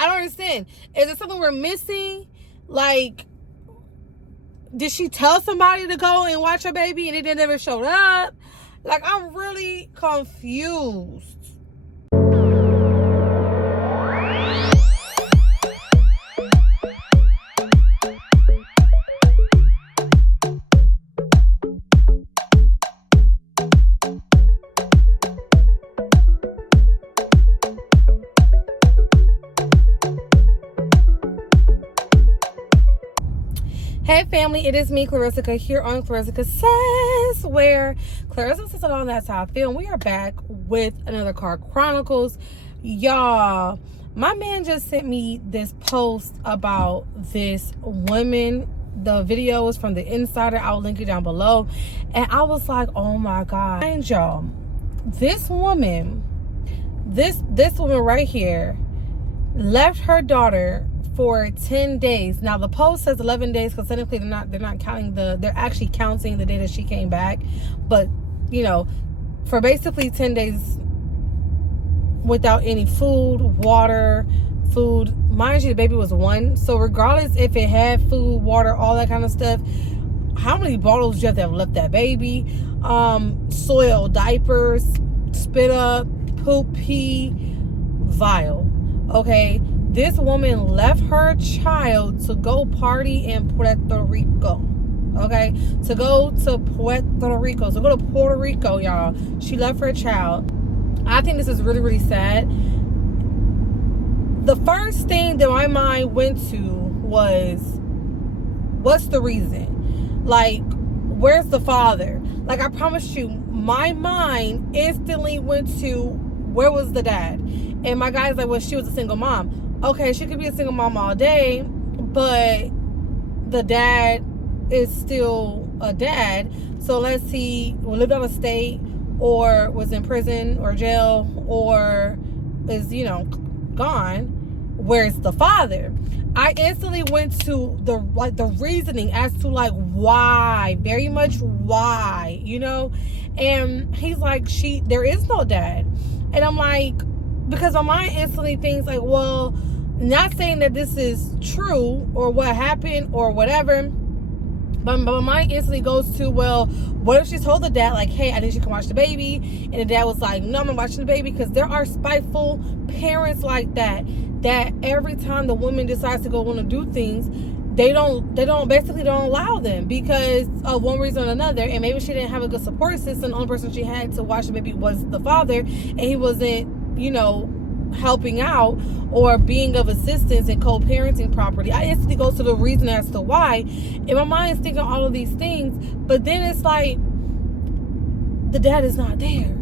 I don't understand. Is there something we're missing? Like, did she tell somebody to go and watch her baby and it never showed up? Like, I'm really confused. Hey family, it is me, Klarissica, here on Klarissica Says, where Clarissa says it all, and that's how I feel. And we are back with another Card Chronicles. Y'all, my man just sent me this post about this woman. The video is from the Insider. I'll link it down below. And I was like, oh my God. And y'all, this woman right here left her daughter for 10 days. Now the post says 11 days because technically they're not counting they're actually counting the day that she came back, but you know, for basically 10 days without any food, water, food. Mind you, the baby was 1, so regardless if it had food, water, all that kind of stuff, how many bottles do you have to have left that baby? Soil, diapers, spit up, poop, pee, vial. Okay, this woman left her child to go party in Puerto Rico. Okay, to go to Puerto Rico. So go to Puerto Rico, y'all. She left her child. I think this is really, really sad. The first thing that my mind went to was, what's the reason? Like, where's the father? Like, I promise you, my mind instantly went to, where was the dad? And my guy's like, well, she was a single mom. Okay, she could be a single mom all day, but the dad is still a dad. So unless he lived out of state or was in prison or jail or is, you know, gone, where's the father? I instantly went to the reasoning as to like why, very much why, you know? And he's like, there is no dad. And I'm like, because my mind instantly thinks like, well, not saying that this is true or what happened or whatever, but my mind instantly goes to, well, what if she told the dad like, hey, I need you to come watch the baby, and the dad was like, no, I'm not watching the baby? Because there are spiteful parents like that every time the woman decides to go want to do things, they don't allow them because of one reason or another. And maybe she didn't have a good support system. The only person she had to watch the baby was the father, and he wasn't, you know, helping out or being of assistance in co-parenting properly. I instantly go to the reason as to why, and my mind is thinking all of these things, but then it's like, the dad is not there.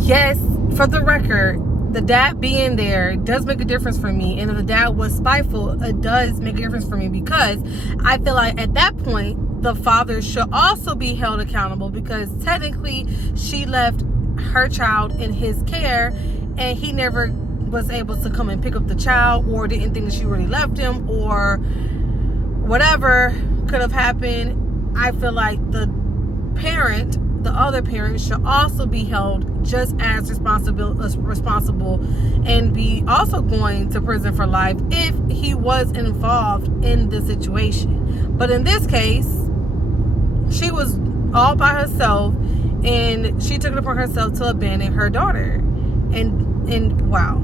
Yes, for the record, the dad being there does make a difference for me, and if the dad was spiteful, it does make a difference for me, because I feel like at that point the father should also be held accountable, because technically she left her child in his care and he never was able to come and pick up the child, or didn't think that she really left him, or whatever could have happened. I feel like the other parent should also be held just as responsible and be also going to prison for life if he was involved in the situation. But in this case, she was all by herself, and she took it upon herself to abandon her daughter. And wow,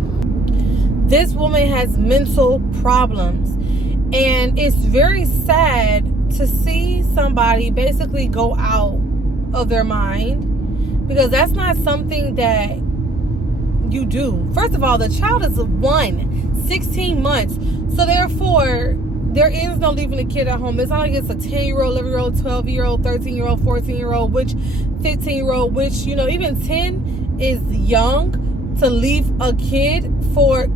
this woman has mental problems, and it's very sad to see somebody basically go out of their mind, because that's not something that you do. First of all, the child is 16 months, so therefore there is no leaving the kid at home. It's not like it's a 10-year-old, 11-year-old, 12-year-old, 13-year-old, 14-year-old, which 15-year-old, which, you know, even 10 is young to leave a kid for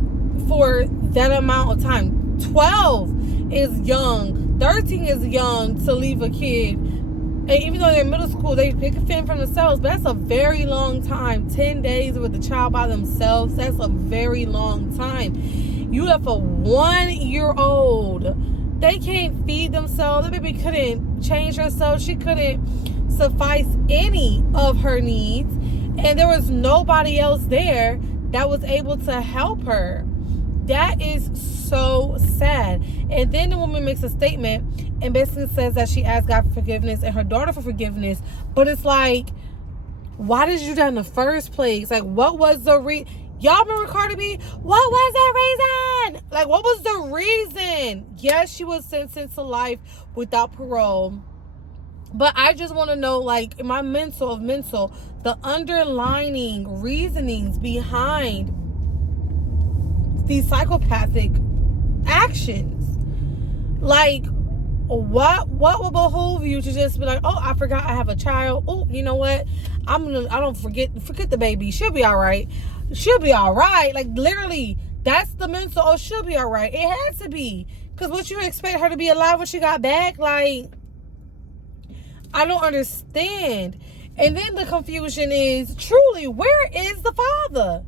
that amount of time. 12 is young. 13 is young to leave a kid. And even though they're in middle school, they can fend for themselves, but that's a very long time. 10 days with the child by themselves, that's a very long time. You left a 1-year-old. They can't feed themselves. The baby couldn't change herself. She couldn't suffice any of her needs. And there was nobody else there that was able to help her. That is so sad. And then the woman makes a statement and basically says that she asked God for forgiveness and her daughter for forgiveness. But it's like, why did you do that in the first place? Like, what was the y'all remember Cardi B? What was the reason? Like, what was the reason? Yes, she was sentenced to life without parole. But I just want to know, like, in my mental, the underlining reasonings behind these psychopathic actions. Like, what will behoove you to just be like, oh, I forgot I have a child. Oh, you know what? I don't forget the baby. She'll be all right. Like, literally, that's the mental, oh, she'll be all right. It had to be. Because what you expect her to be alive when she got back? Like, I don't understand. And then the confusion is, truly, where is the father?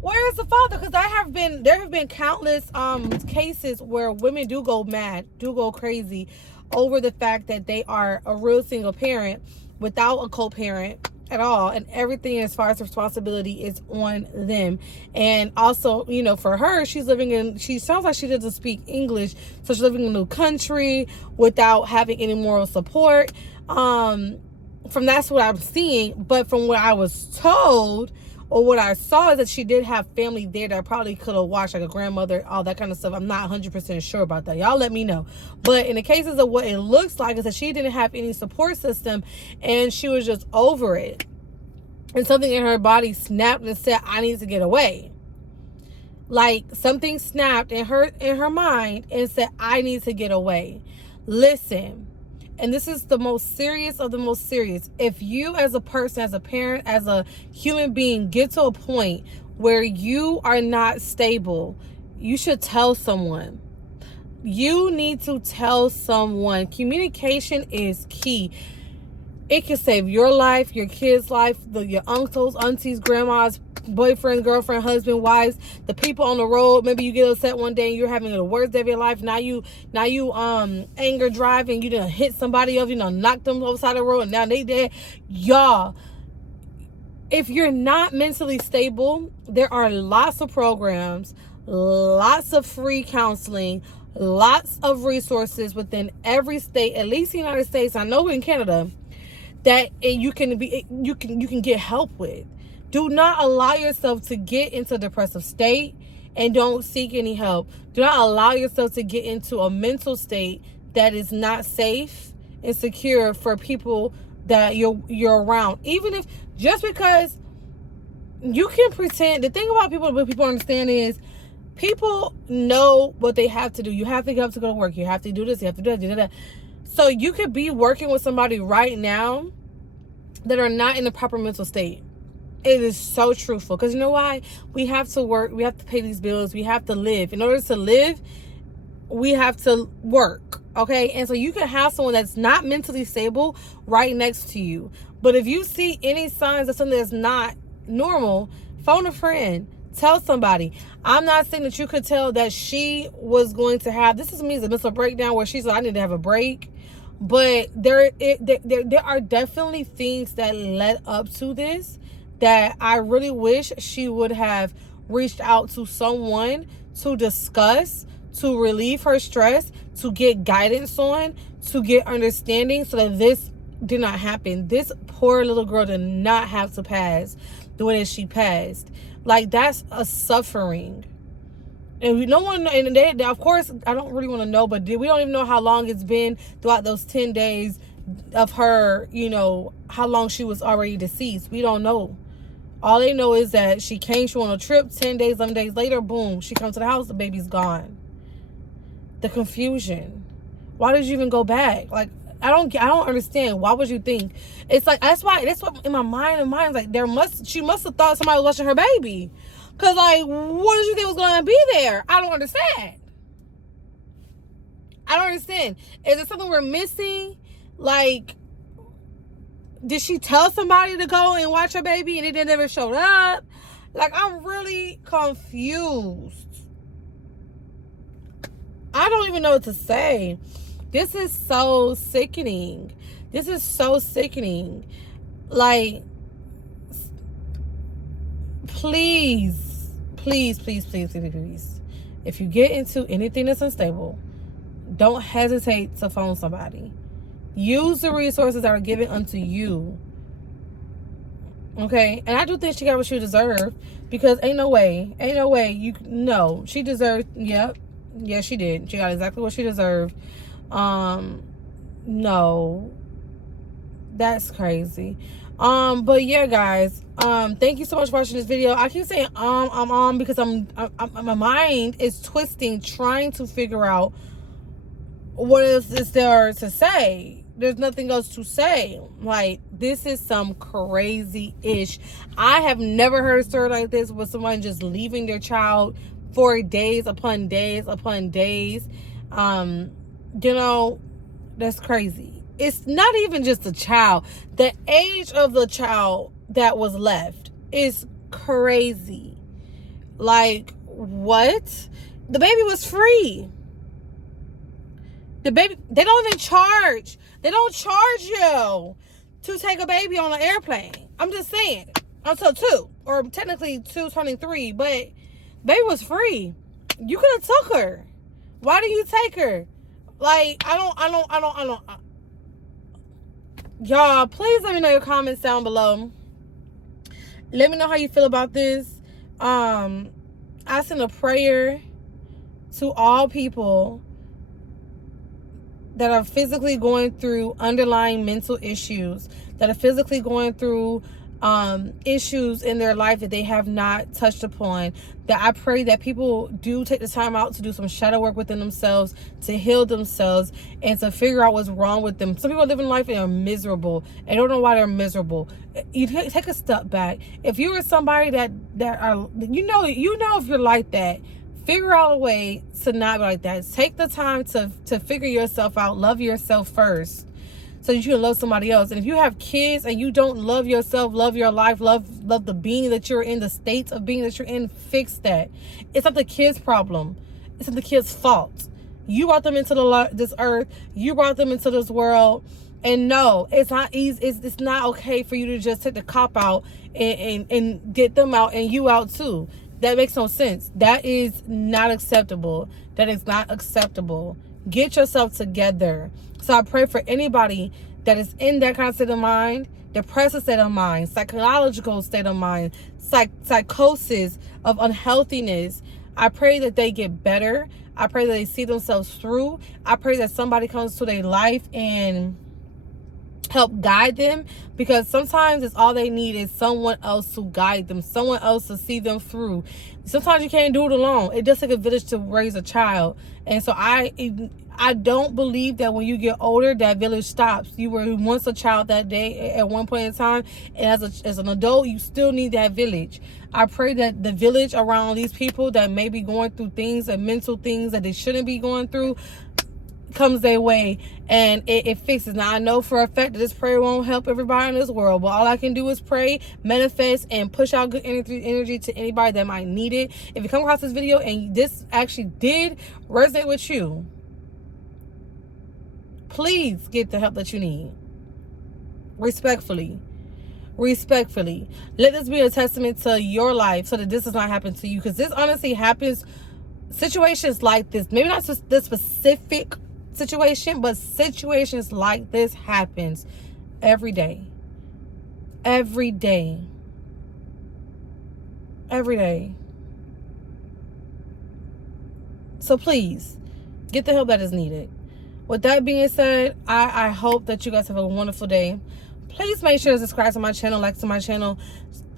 Where is the father? Because there have been countless cases where women do go mad, do go crazy over the fact that they are a real single parent without a co-parent at all, and everything as far as responsibility is on them. And also, you know, for her, she sounds like she doesn't speak English, so she's living in a new country without having any moral support. From that's what I'm seeing, but from what I was told, or what I saw, is that she did have family there that probably could have watched, like a grandmother, all that kind of stuff. I'm not 100% sure about that. Y'all let me know. But in the cases of what it looks like, is that she didn't have any support system and she was just over it. And something in her body snapped and said, I need to get away. Like, something snapped in her mind and said, I need to get away. Listen. And this is the most serious of the most serious. If you, as a person, as a parent, as a human being, get to a point where you are not stable, you should tell someone. You need to tell someone. Communication is key. It can save your life, your kid's life, your uncles, aunties, grandmas, boyfriend, girlfriend, husband, wives, the people on the road. Maybe you get upset one day and you're having the worst day of your life. Now you anger driving. You done hit somebody else. You done knocked them upside the road and now they dead. Y'all, if you're not mentally stable, there are lots of programs, lots of free counseling, lots of resources within every state, at least the United States. I know in Canada, that you can get help with. Do not allow yourself to get into a depressive state and don't seek any help. Do not allow yourself to get into a mental state that is not safe and secure for people that you're around. Even if, just because you can pretend, the thing about what people understand is, people know what they have to do. You have to get up to go to work. You have to do this. You have to do that. So you could be working with somebody right now that are not in the proper mental state. It is so truthful. Because you know why? We have to work. We have to pay these bills. We have to live. In order to live, we have to work. Okay? And so you can have someone that's not mentally stable right next to you. But if you see any signs of something that's not normal, phone a friend. Tell somebody. I'm not saying that you could tell that she was going to have, this is me, a mental breakdown where she's like, I need to have a break. But there are definitely things that led up to this that I really wish she would have reached out to someone to discuss, to relieve her stress, to get guidance on, to get understanding, so that this did not happen. This poor little girl did not have to pass the way that she passed. Like, that's a suffering. And no one, and they, of course, I don't really want to know, but we don't even know how long it's been throughout those 10 days of her, you know, how long she was already deceased. We don't know. All they know is that she went on a trip, 10 days, 11 days later, boom, she comes to the house, the baby's gone. The confusion. Why did you even go back? Like, I don't understand. Why would you think? It's like, that's what in my mind, like, she must have thought somebody was watching her baby. Because, like, what did you think was going to be there? I don't understand. Is there something we're missing? Like, did she tell somebody to go and watch her baby and it never showed up? Like, I'm really confused. I don't even know what to say. This is so sickening. Like, please. If you get into anything that's unstable, don't hesitate to phone somebody. Use the resources that are given unto you. Okay? And I do think she got what she deserved, because ain't no way she deserved. Yep. Yeah, she did. She got exactly what she deserved. No, that's crazy. But yeah, guys, thank you so much for watching this video. I keep saying because my mind is twisting, trying to figure out what else is there to say. There's nothing else to say. Like, this is some crazy ish. I have never heard a story like this with someone just leaving their child for days upon days upon days. That's crazy. It's not even just the child. The age of the child that was left is crazy. Like, what? The baby was free. The baby, they don't even charge. They don't charge you to take a baby on an airplane. I'm just saying. Until 2, or technically 2:23, but baby was free. You could have took her. Why didn't you take her? Like, I don't. Y'all, please let me know your comments down below. Let me know how you feel about this. I send a prayer to all people that are physically going through underlying mental issues, that are physically going through issues in their life that they have not touched upon. That I pray that people do take the time out to do some shadow work within themselves, to heal themselves, and to figure out what's wrong with them. Some people are living life and are miserable and don't know why they're miserable. You take a step back. If you are somebody that are, if you're like that, figure out a way to not be like that. Take the time to figure yourself out. Love yourself first, so that you can love somebody else. And if you have kids and you don't love yourself, love your life, love the being that you're in, the state of being that you're in, fix that. It's not the kids' problem. It's not the kids' fault. You brought them into this earth. You brought them into this world. And no, it's not easy. It's not okay for you to just take the cop out and get them out and you out too. That makes no sense. That is not acceptable. That is not acceptable. Get yourself together. So I pray for anybody that is in that kind of state of mind, depressive state of mind, psychological state of mind, psychosis of unhealthiness. I pray that they get better. I pray that they see themselves through. I pray that somebody comes to their life and help guide them, because sometimes it's all they need is someone else to guide them, someone else to see them through. Sometimes you can't do it alone. It does take a village to raise a child. And so I don't believe that when you get older, that village stops. You were once a child that day at one point in time, and as an adult, you still need that village. I pray that the village around these people that may be going through things and mental things that they shouldn't be going through comes their way and it fixes. Now, I know for a fact that this prayer won't help everybody in this world, but all I can do is pray, manifest, and push out good energy to anybody that might need it. If you come across this video and this actually did resonate with you, please get the help that you need. Respectfully. Let this be a testament to your life so that this does not happen to you, because this honestly happens. Situations like this, maybe not just this specific situation, but situations like this happens every day. So please get the help that is needed. With that being said, I hope that you guys have a wonderful day. Please make sure to subscribe to my channel, like to my channel,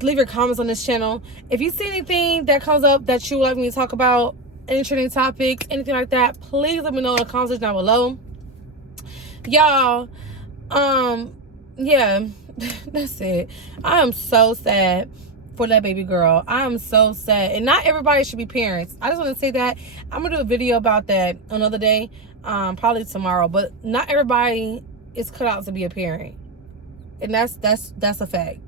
leave your comments on this channel. If you see anything that comes up that you would like me to talk about, any trending topics, anything like that, please let me know in the comments down below. Y'all, yeah, that's it. I am so sad for that baby girl. I am so sad. And not everybody should be parents. I just want to say that. I'm gonna do a video about that another day, probably tomorrow. But not everybody is cut out to be a parent, and that's a fact.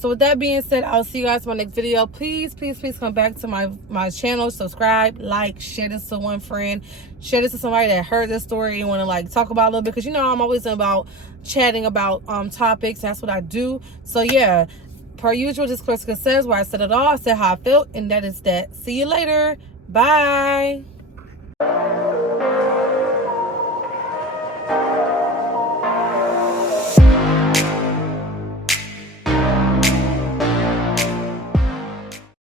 So with that being said, I'll see you guys in my next video. Please come back to my channel, subscribe, like, share this to one friend, share this to somebody that heard this story and want to like talk about it a little bit, because I'm always about chatting about topics. That's what I do. So yeah, per usual, this Klarissica says where I said it all. I said how I felt, and that is that. See you later. Bye.